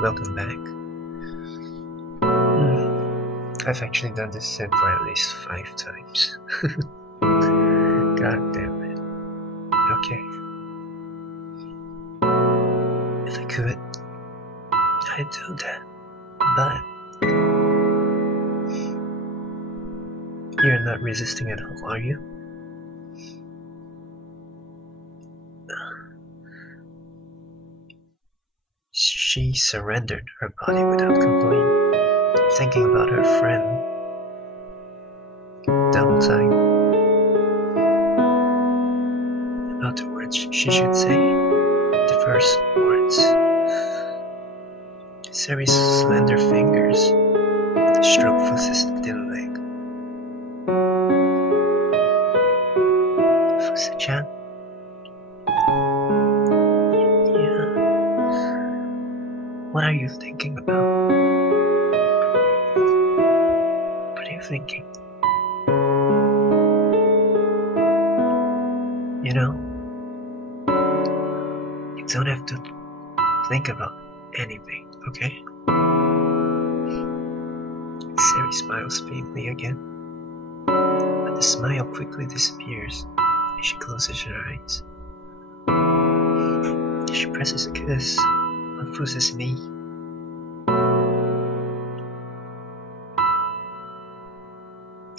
welcome back. I've actually done this set for at least 5 times. God damn it. Okay. If I could, I'd do that. But you're not resisting at all, are you? She surrendered her body without complaint, thinking about her friend the whole time. About the words she should say. The first words. Sari's slender fingers stroked Fusa's thin leg. Fusa-chan? Yeah. What are you thinking about? What are you thinking? You know, you don't have to think about anything, okay? Sari smiles faintly again, but the smile quickly disappears as she closes her eyes. She presses a kiss on Fusa's knee.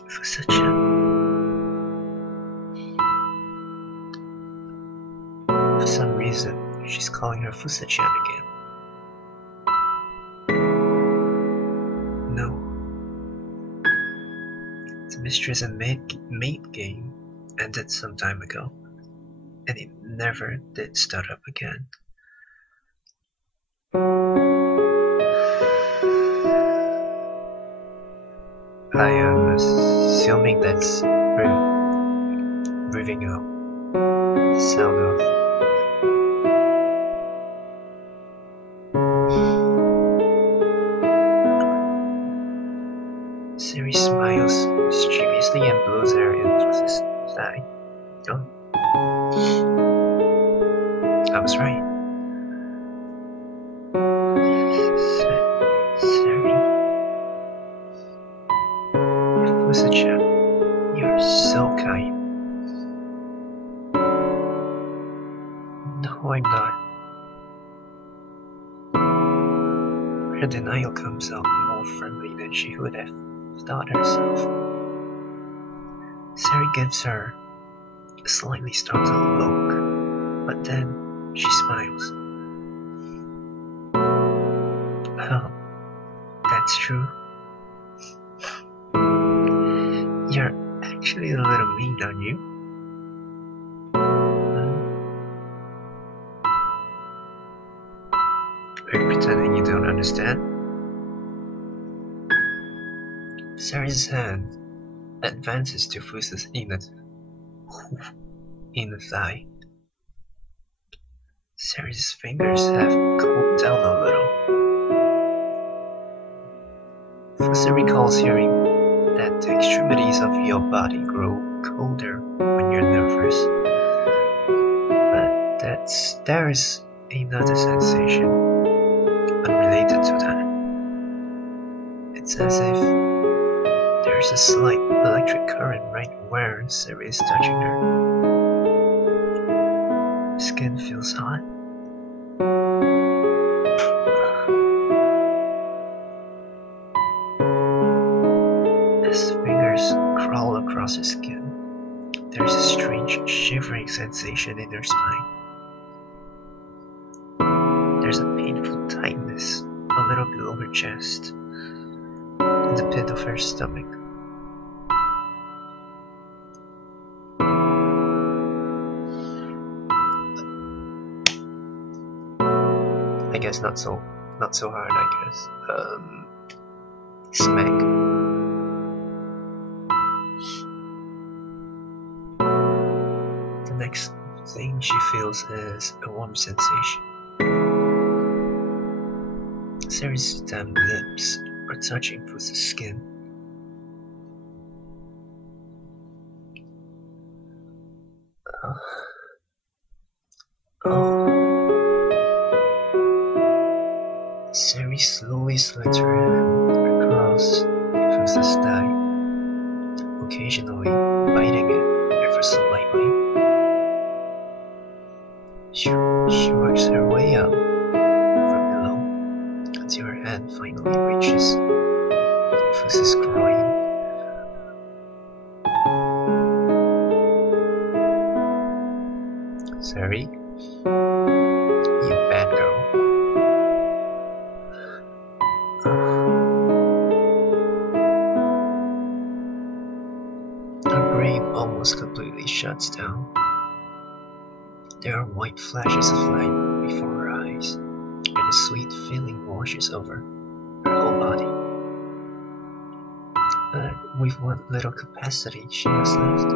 Fusa-chan. For some reason, she's calling her Fusa-chan again. No. The mistress and maid game ended some time ago, and it never did start up again. I am assuming that's breathing out. The sound of Sari smiles mischievously and blows air in Fusa's thigh. Oh. I was right. Sari. Fusa-chan, you're so kind. No, I'm not. Her denial comes out more friendly than she would have thought herself. Sari gives her a slightly startled look, but then she smiles. Oh, that's true. You're actually a little mean, aren't you? Are you pretending you don't understand? Sari's hand advances to Fusa's inner thigh. Sari's fingers have cooled down a little. Fusa recalls hearing that the extremities of your body grow colder when you're nervous. But there's another sensation unrelated to that. It's as if there's a slight electric current right where Sari is touching her. Skin feels hot. As fingers crawl across her skin, there's a strange shivering sensation in her spine. There's a painful tightness a little below her chest, in the pit of her stomach. I guess not so hard, I guess. Smack. The next thing she feels is a warm sensation. Sari's damp lips are touching Fusa's skin. Sari slowly slides her hand across Fusa's thigh, occasionally biting it ever so lightly. She works her way up from below until her hand finally reaches Fusa's groin. Sari, you bad girl. Her brain almost completely shuts down. There are white flashes of light before her eyes, and a sweet feeling washes over her whole body. But with what little capacity she has left,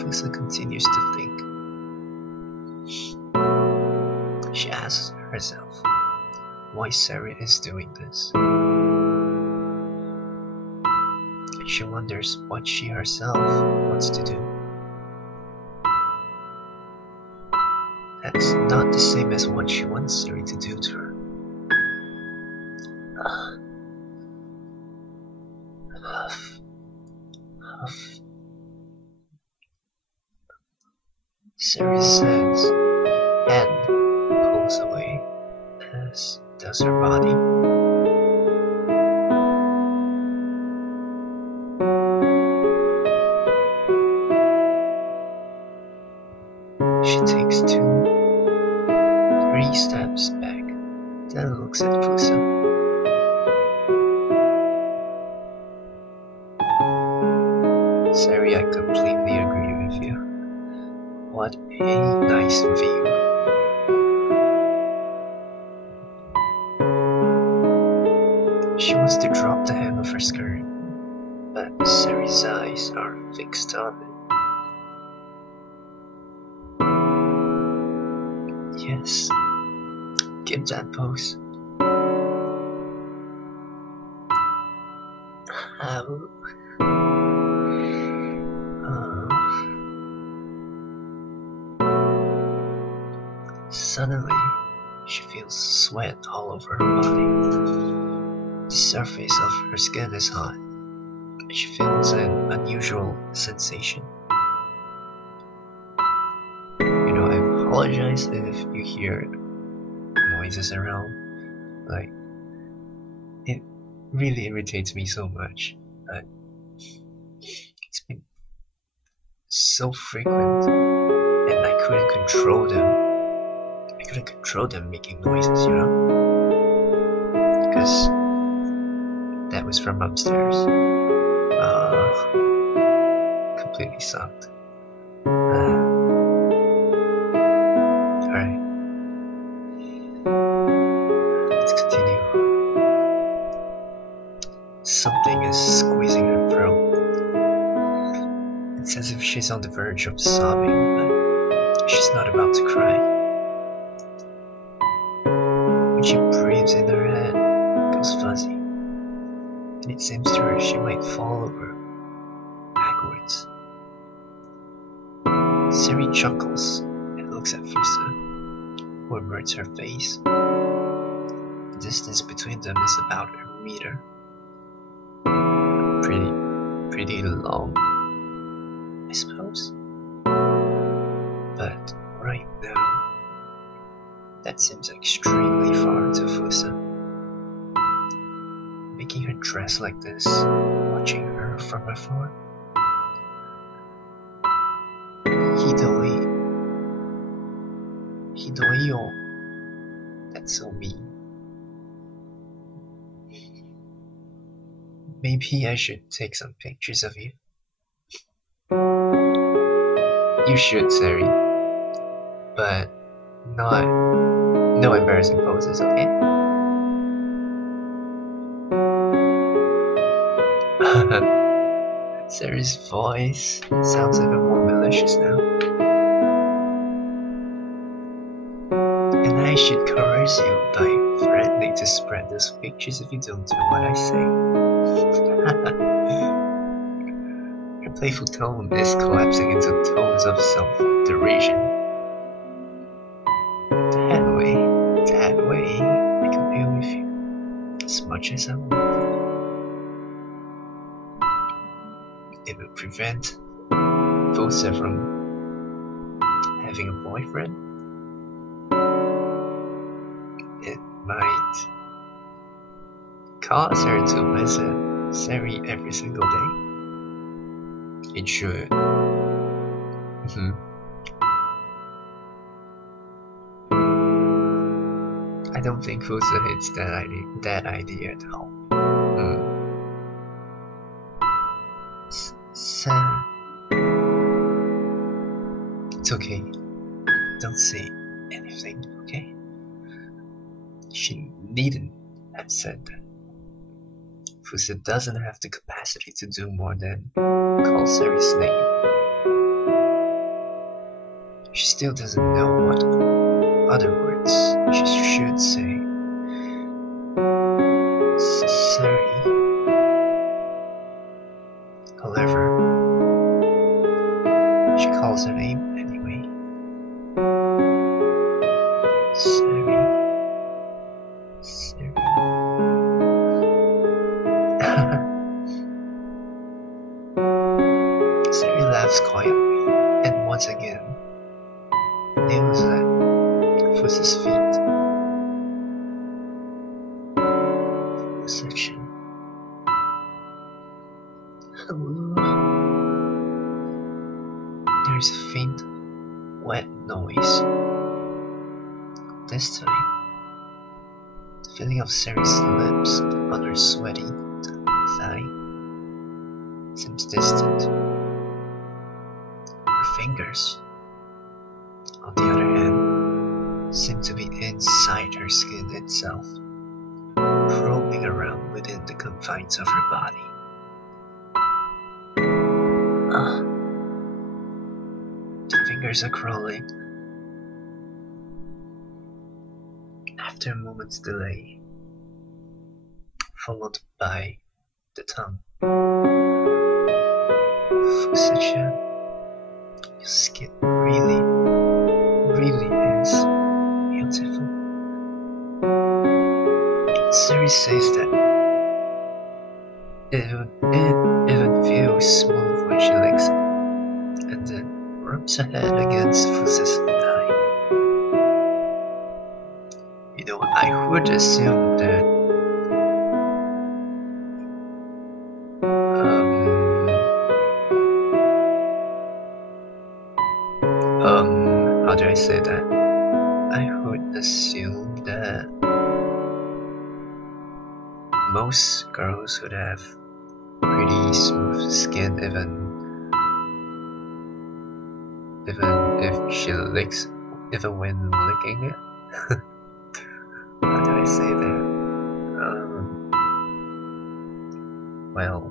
Fusa continues to think. She asks herself why Sari is doing this. And she wonders what she herself wants to do. That's not the same as what she wants Sari to do to her. Huff. Huff. Sari says, and pulls away, as does her body. She takes 2, 3 steps back, then looks at Fusa. Sari, I completely agree with you. What a nice view. She wants to drop the hem of her skirt, but Sari's eyes are fixed on it. Yes, give that pose. Suddenly, she feels sweat all over her body. The surface of her skin is hot. She feels an unusual sensation. I apologize if you hear noises around. Like, it really irritates me so much. But it's been so frequent, and I couldn't control them. I couldn't control them making noises, because that was from upstairs. Completely sucked. Alright. Let's continue. Something is squeezing her throat. It's as if she's on the verge of sobbing, but she's not about to cry. When she breathes in, her head goes fuzzy, and it seems to her she might fall over backwards. Sari chuckles and looks at Fusa, who averts her face. The distance between them is about a meter. Pretty long, I suppose. But right now, that seems extremely far to Fusa. Making her dress like this, watching her from afar. Hidoyo. That's so mean. Maybe I should take some pictures of you. You should, Sari. But no embarrassing poses, okay? Sari's voice sounds even more malicious now. And I should coerce you by threatening to spread those pictures if you don't do what I say. Her playful tone is collapsing into tones of self-derision. That way, I can be with you. much as I want. It would prevent Fusa from having a boyfriend. It might cause her to visit Sari every single day. It should. I don't think Fusa hates that idea at all. Sam, it's okay. Don't say anything, okay? She needn't have said that. Fusa doesn't have the capacity to do more than call Sari's name. She still doesn't know what other words she should say. Sari. However, she calls her name anyway. Sari. Sari laughs quietly, and once again kneels at Fusa's feet. Section. There's a faint, wet noise. This time, the feeling of Sari's lips on her sweaty thigh seems distant. Her fingers, on the other hand, seem to be inside her skin itself, probing around within the confines of her body. The fingers are crawling. After a moment's delay, followed by the tongue. Fusa-chan, your skin really is beautiful. Sari says that it even feels smooth when she licks it, and then rubs her head against Fusa's thigh. You know, I would assume that how do I say that? I would assume that most girls would have pretty smooth skin, even even when licking it. How do I say that? Well,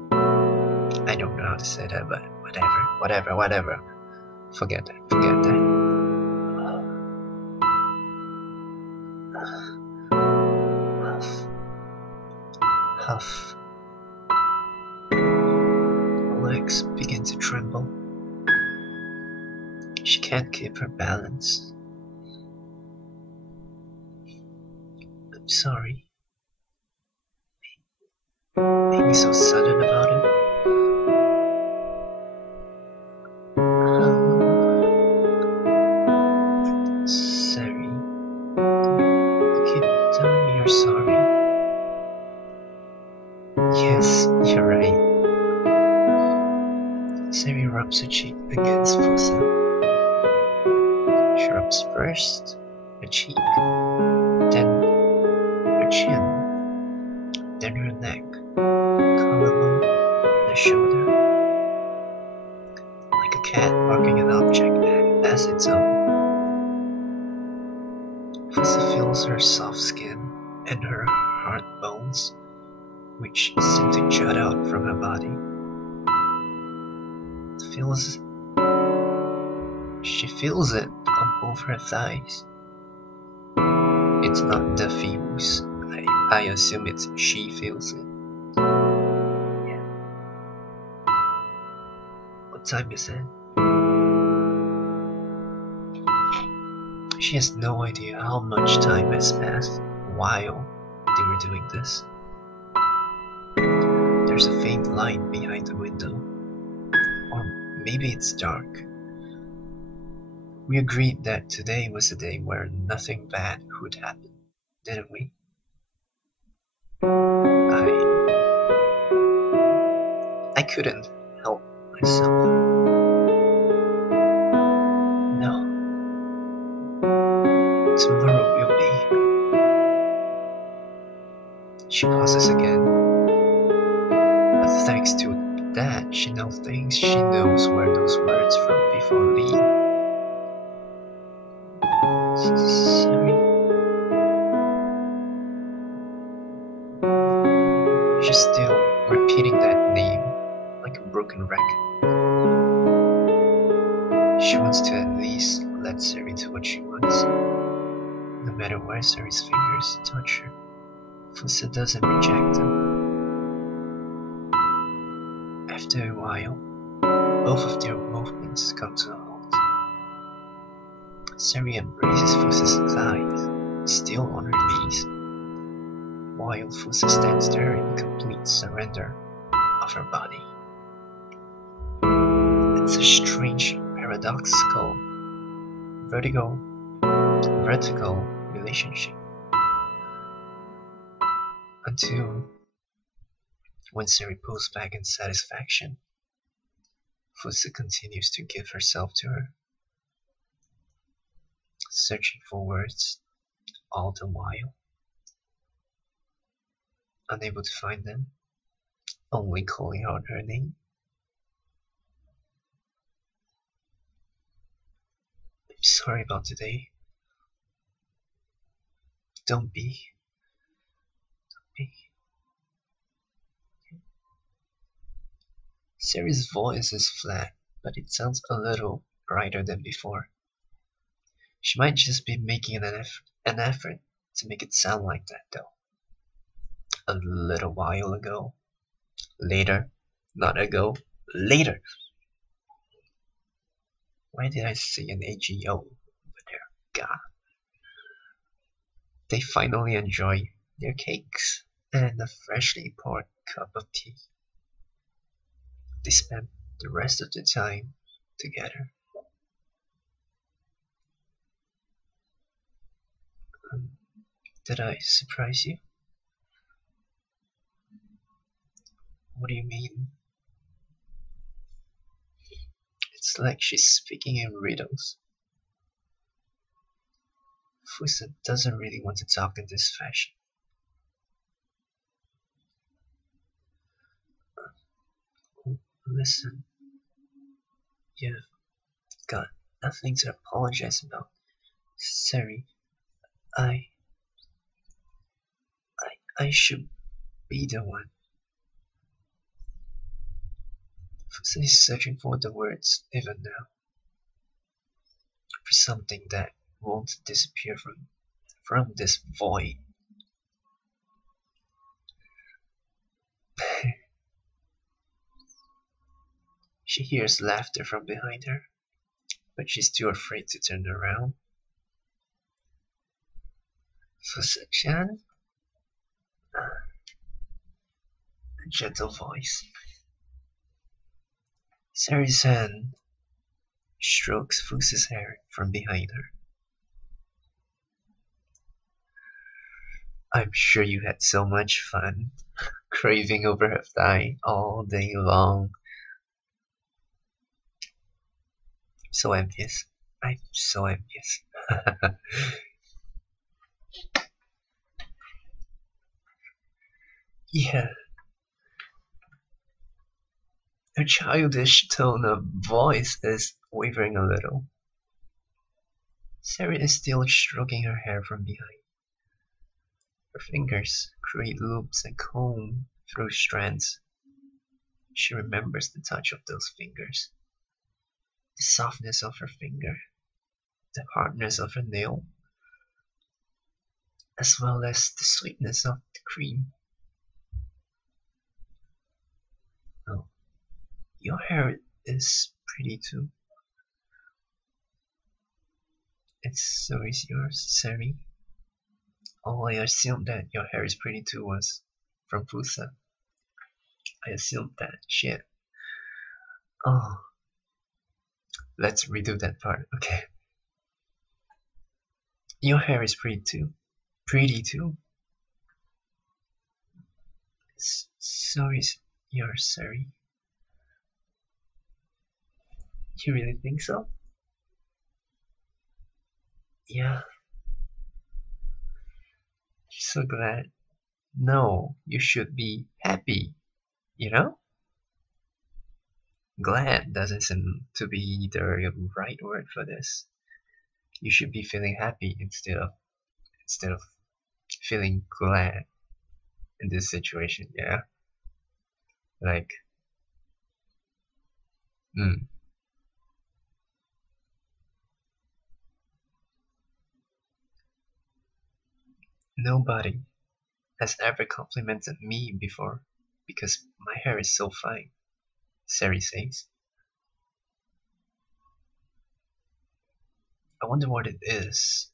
I don't know how to say that, but whatever. Forget that. Huff. Her legs begin to tremble. She can't keep her balance. I'm sorry. Being so sudden about it. Sari, you keep telling me you're sorry. Yes, you're right. Sari rubs her cheek against Fusa. She rubs first her cheek, then her chin, then her neck, collarbone, and her shoulder. Like a cat marking an object as its own. Fusa feels her soft skin and her hard bones, which seem to jut out from her body. She feels it on both her thighs. It's not the feels. I assume it's she feels it. Yeah. What time is it? She has no idea how much time has passed while they were doing this. There's a faint light behind the window. Or maybe it's dark. We agreed that today was a day where nothing bad would happen, didn't we? I couldn't help myself. No, tomorrow will be. She pauses again. But thanks to that, she now thinks she knows where those words from before lead. Sorry. She's still repeating that name like a broken record. She wants to at least let Sari do what she wants. No matter where Sari's fingers touch her, Fusa doesn't reject them. After a while, both of their movements come to a halt. Sari embraces Fusa's thighs, still on her knees, while Fusa stands there in complete surrender of her body. It's a strange, paradoxical, vertical relationship. Until when Sari pulls back in satisfaction, Fusa continues to give herself to her, searching for words all the while. Unable to find them, only calling out her name. I'm sorry about today. Don't be. Sari's voice is flat, but it sounds a little brighter than before. She might just be making an effort to make it sound like that, though. A little while ago. Later. Not ago. Later. Why did I say an AGO over there? God. They finally enjoy their cakes and a freshly poured cup of tea. They spend the rest of the time together. Did I surprise you? What do you mean? It's like she's speaking in riddles. Fusa doesn't really want to talk in this fashion. Listen, you've got nothing to apologize about. Sari, I should be the one. Fusa is searching for the words even now. For something that won't disappear from this void. She hears laughter from behind her, but she's too afraid to turn around. Fusa-chan? A gentle voice. Sari's hand strokes Fusa's hair from behind her. I'm sure you had so much fun, craving over her thigh all day long. So envious. I'm so envious. Yeah. Her childish tone of voice is wavering a little. Sari is still stroking her hair from behind. Her fingers create loops and comb through strands. She remembers the touch of those fingers, the softness of her finger, the hardness of her nail, as well as the sweetness of the cream. Oh, your hair is pretty too. So is yours, Sari. Oh, I assumed that your hair is pretty too was from Fusa. I assumed that. Shit. Oh, let's redo that part. Okay. Your hair is pretty too. Pretty too. Sorry, you're sorry. You really think so? Yeah, so glad. No, you should be happy, you know? Glad doesn't seem to be the right word for this. You should be feeling happy instead of feeling glad in this situation, yeah? Like, mm, nobody has ever complimented me before because my hair is so fine, Sari says. I wonder what it is.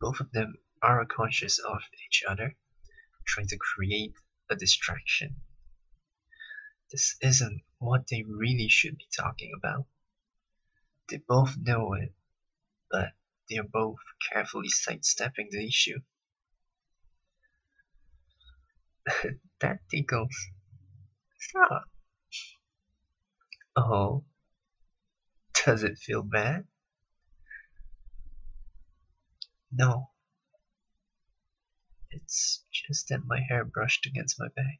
Both of them are conscious of each other, trying to create a distraction. This isn't what they really should be talking about. They both know it, but they are both carefully sidestepping the issue. That tickles. Stop. Oh, does it feel bad? No, it's just that my hair brushed against my back.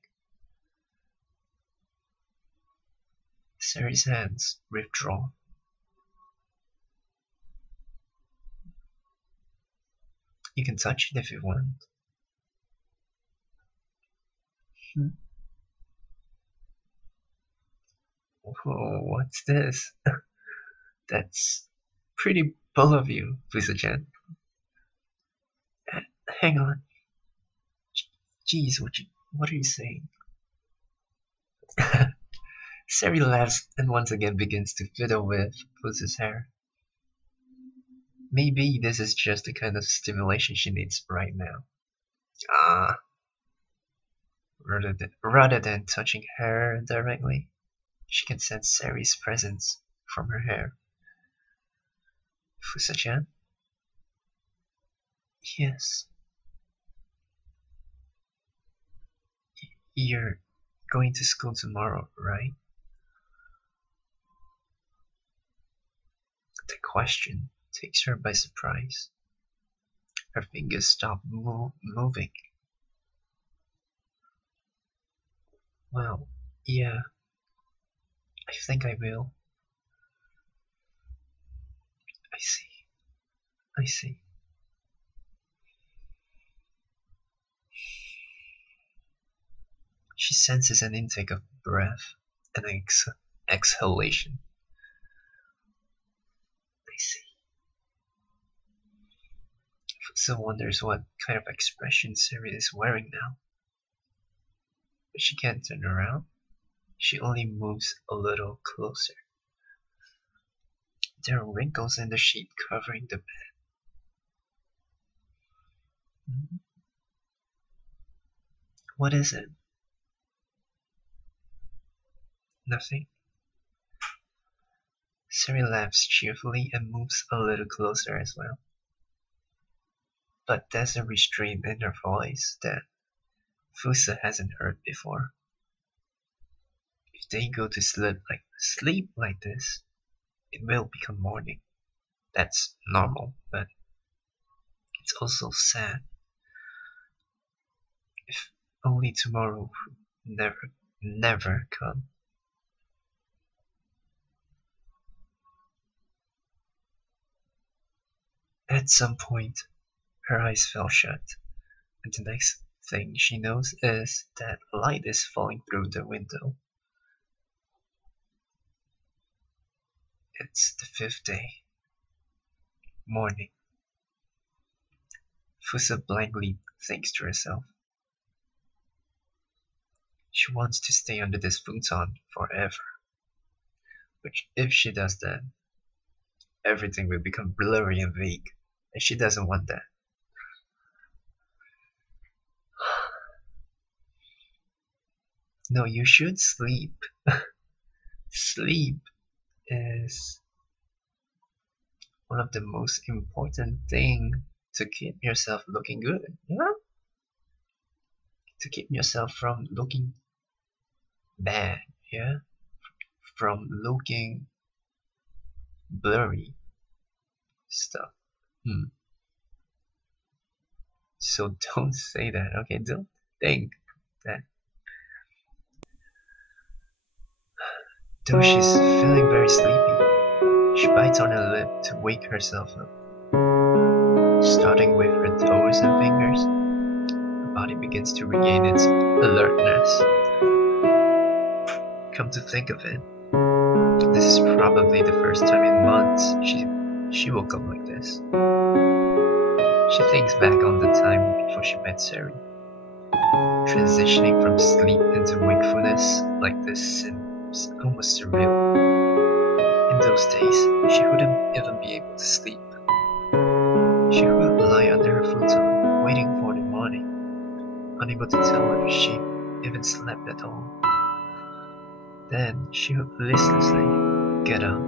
Sari's hands withdraw. You can touch it if you want. Hmm. Whoa, what's this? That's pretty bold of you, Fusa-chan. Hang on. Jeez, what are you saying? Sari laughs and once again begins to fiddle with Fusa's hair. Maybe this is just the kind of stimulation she needs right now. Ah, rather than touching her directly, she can sense Sari's presence from her hair. Fusa-chan? Yes. You're going to school tomorrow, right? The question takes her by surprise. Her fingers stop moving. Well, yeah, I think I will. I see. I see. She senses an intake of breath and an exhalation. I see. Fusa wonders what kind of expression Siri is wearing now. But she can't turn around. She only moves a little closer. There are wrinkles in the sheet covering the bed. What is it? Nothing. Siri laughs cheerfully and moves a little closer as well. But there's a restraint in her voice that Fusa hasn't heard before. If they go to sleep like this, it will become morning. That's normal, but it's also sad. If only tomorrow would never come. At some point, her eyes fell shut, and the next thing she knows is that light is falling through the window. It's the 5th day. Morning. Fusa blankly thinks to herself. She wants to stay under this futon forever. But if she does that, everything will become blurry and vague, and she doesn't want that. No, you should sleep. Sleep is one of the most important thing to keep yourself looking good, yeah? To keep yourself from looking bad, yeah? From looking blurry stuff. Hmm. So don't say that, okay? Don't think that. Though she's feeling very sleepy, she bites on her lip to wake herself up. Starting with her toes and fingers, her body begins to regain its alertness. Come to think of it, this is probably the first time in months she woke up like this. She thinks back on the time before she met Sari. Transitioning from sleep into wakefulness like this seems almost surreal. In those days, she wouldn't even be able to sleep. She would lie under her futon, waiting for the morning, unable to tell if she even slept at all. Then she would listlessly get up.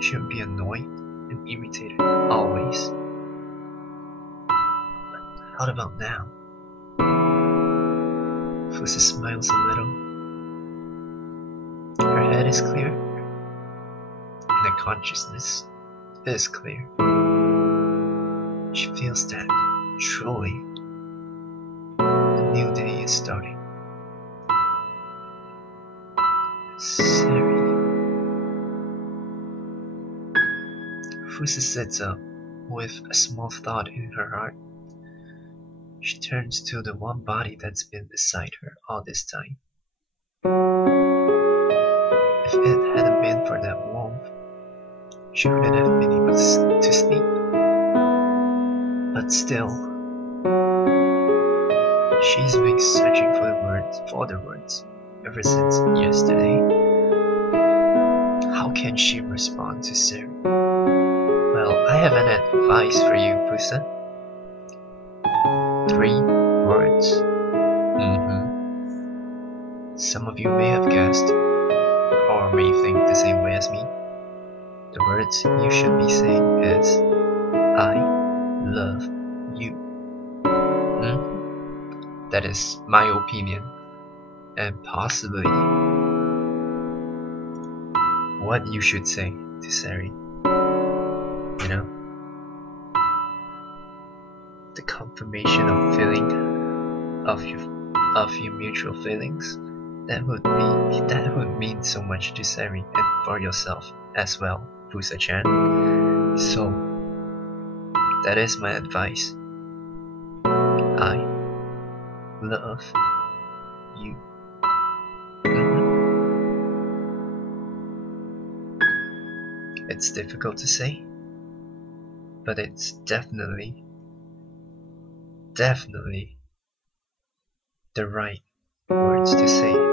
She would be annoyed and irritated always. But how about now? Fusa smiles a little. Her head is clear, and her consciousness is clear. She feels that, truly, a new day is starting. Sari. Fusa sits up with a small thought in her heart. She turns to the one body that's been beside her all this time. If it hadn't been for that warmth, she wouldn't have been able to sleep. But still, she's been searching for the words ever since yesterday. How can she respond to Sari? Well, I have an advice for you, Fusa. 3 words. Some of you may have guessed, or may think the same way as me. The words you should be saying is, I love you. That is my opinion, and possibly what you should say to Sari. You know? The confirmation of feeling of your mutual feelings, that would mean so much to Sari and for yourself as well, Fusa-chan. So that is my advice. I love you. It's difficult to say, but it's definitely the right words to say.